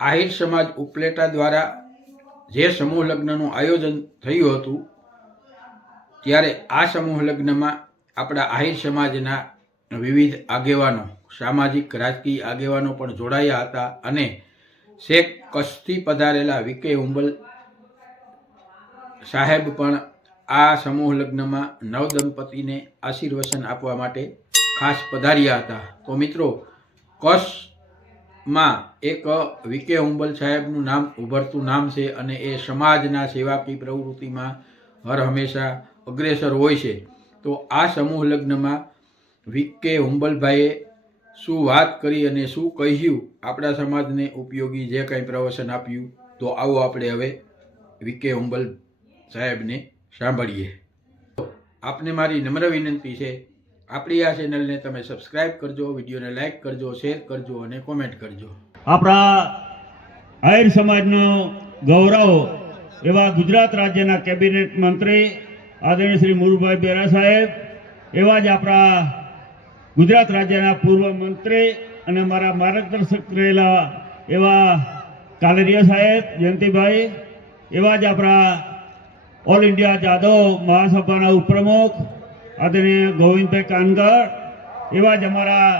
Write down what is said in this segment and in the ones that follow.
આહિર સમાજ ઉપલેટા દ્વારા જે સમૂહ લગ્નનું આયોજન થયું હતું, ત્યારે આ સમૂહ લગ્નમાં આપણા આહિર સમાજના વિવિધ આગેવાનો, સામાજિક, રાજકીય આગેવાનો પણ જોડાયા હતા અને શેખ કચ્છથી પધારેલા વિકે ઉંબલ સાહેબ પણ આ સમૂહ લગ્નમાં નવદંપતિને આશીર્વચન આપવા માટે ખાસ પધાર્યા હતા. તો મિત્રો કચ્છમાં એક વિકે હુંબલ સાહેબનું નામ ઉભરતું નામ છે અને એ સમાજના સેવાકી પ્રવૃત્તિમાં હર હંમેશા અગ્રેસર હોય છે. તો આ સમૂહ લગ્નમાં વિકે હુંબલભાઈએ શું વાત કરી અને શું કહ્યું? આપણા સમાજને ઉપયોગી જે કંઈ પ્રવચન આપ્યું, તો આવો આપણે હવે વિકે હુંબલ સાહેબને સાંભળીએ. આપને મારી નમ્ર વિનંતી છે આપણી આ ચેનલને તમે સબસ્ક્રાઇબ કરજો, વિડીયોને લાઈક કરજો શેર કરજો અને કોમેન્ટ કરજો. આપણા આહિર સમાજનો ગૌરવ એવા ગુજરાત રાજ્યના કેબિનેટ મંત્રી આદરણીય શ્રી મુરુભાઈ બેરા સાહેબ, એવા જ આપણા ગુજરાત રાજ્યના પૂર્વ મંત્રી અને મારા માર્ગદર્શક રહેલા એવા કાલરિયા સાહેબ, જયંતિભાઈ, એવા જ આપણા ઓલ ઇન્ડિયા જાદવ મહાસભાના ઉપપ્રમુખ આદરણીય ગોવિંદભાઈ કાનગર, એવા જ અમારા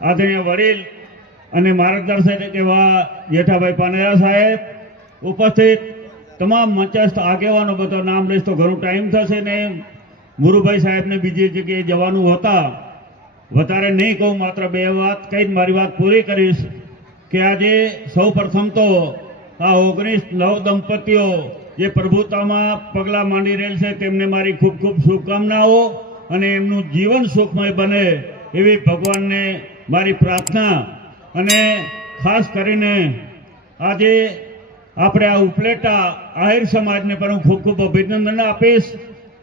આદરણીય વડીલ અને માર્ગદર્શક એવા જેઠાભાઈ પાનેરા સાહેબ ઉપસ્થિત. તમામ મંચસ્થ આગેવાનો બધો નામ લઈશ તો ઘણો ટાઈમ થશે ને મુરુભાઈ સાહેબને બીજી જગ્યાએ જવાનું હતા. વધારે નહીં કહું, માત્ર બે વાત કહીને મારી વાત પૂરી કરીશ કે આજે સૌ પ્રથમ તો આ ઓગણીસ નવ દંપતીઓ જે પ્રભુતામાં પગલાં માંડી રહેલ છે, તેમને મારી ખૂબ ખૂબ શુભકામનાઓ અને એમનું જીવન સુખમય બને એવી ભગવાનને મારી પ્રાર્થના. અને ખાસ કરીને આજે આપણે આ ઉપલેટા આહિર સમાજને પણ હું ખૂબ ખૂબ અભિનંદન આપીશ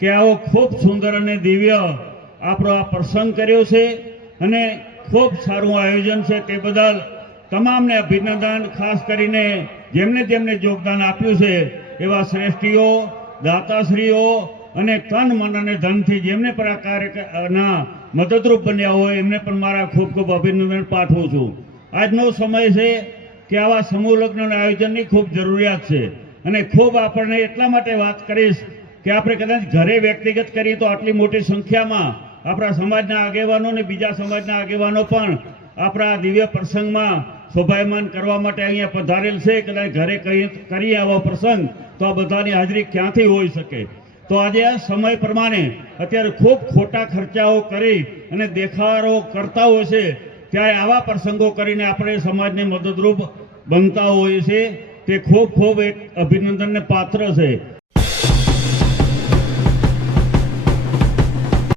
કે આવો ખૂબ સુંદર અને દિવ્ય આપણો આ પ્રસંગ કર્યો છે અને ખૂબ સારું આયોજન છે તે બદલ તમામને અભિનંદન, ખાસ કરીને જેમને જેમને યોગદાન આપ્યું છે એવા શ્રેષ્ઠીઓ, દાતાશ્રીઓ અને તન મન અને ધનથી જેમને પણ આ કાર્યના મદદરૂપ બન્યા હોય, એમને પણ મારા ખૂબ ખૂબ અભિનંદન પાઠવું છું. આજનો સમય છે કે આવા સમૂહ લગ્નના આયોજનની ખૂબ જરૂરિયાત છે. અને ખૂબ આપણને એટલા માટે વાત કરીશ કે આપણે કદાચ ઘરે વ્યક્તિગત કરીએ તો આટલી મોટી સંખ્યામાં આપણા સમાજના આગેવાનો અને બીજા સમાજના આગેવાનો પણ આપણા દિવ્ય પ્રસંગમાં શોભાયમાન કરવા માટે અહીંયા પધારેલ છે. કદાચ ઘરે કહી કરીએ આવો પ્રસંગ, તો આ બધાની હાજરી ક્યાંથી હોઈ શકે? તો આજે આ સમય પ્રમાણે અત્યારે ખૂબ ખોટા ખર્ચાઓ કરી અને દેખાડો કરતા હોય છે. ત્યારે આવા પ્રસંગો કરીને આપણે સમાજને મદદરૂપ બનતા હોઈએ છીએ. તે ખૂબ ખૂબ એક અભિનંદનને પાત્ર છે.